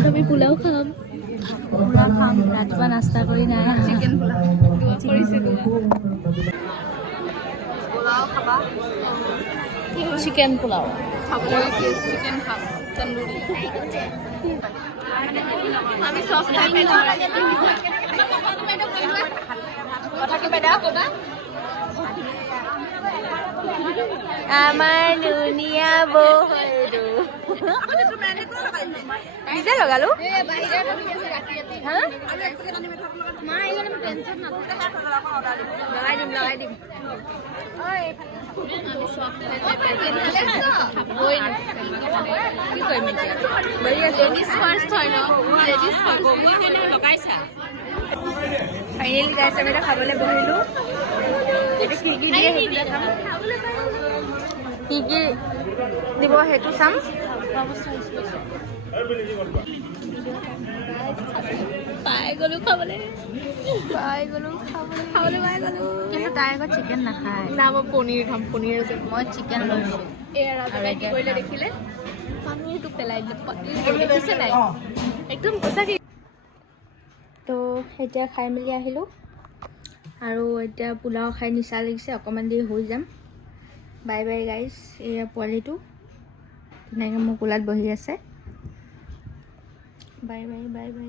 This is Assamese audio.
আমি পোলাও খাম পুৰা খাম ৰাতিপুৱা নাস্তা কৰি নাই চিকেন পোলাও খাবা চিকেন পোলাও চিকেন খাম তন্দুরি আমি সস খাই কথা কি বেদা কবা আমার দুনিয়া বহরু নিজে লগালো লগাই দিম ফাইনেলি গাইছ আমি এটা খাবলৈ বহিলো কি কি দিয়ে সেইবিলাক খাম কি কি দিব সেইটো চাম পাই গলো খাবলৈ কিন্তু তাই আকৌ চিকেন নাখায় না মই পনীৰ খাম পনীৰ আছে মই চিকেন লৈছোঁ এয়া ৰাজুৱে কি কৰিলে দেখিলে পনীৰটো পেলাই দিলে দেখিছে নাই একদম সঁচাকৈ তো এতিয়া খাই মেলি আহিলোঁ আৰু এতিয়া পোলাও খাই নিচা লাগিছে অকণমান দেৰি হৈ যাম বাই বাই গাইজ এয়া পোৱালিটো ধুনীয়াকৈ মোৰ কোলাত বহি আছে বাই বাই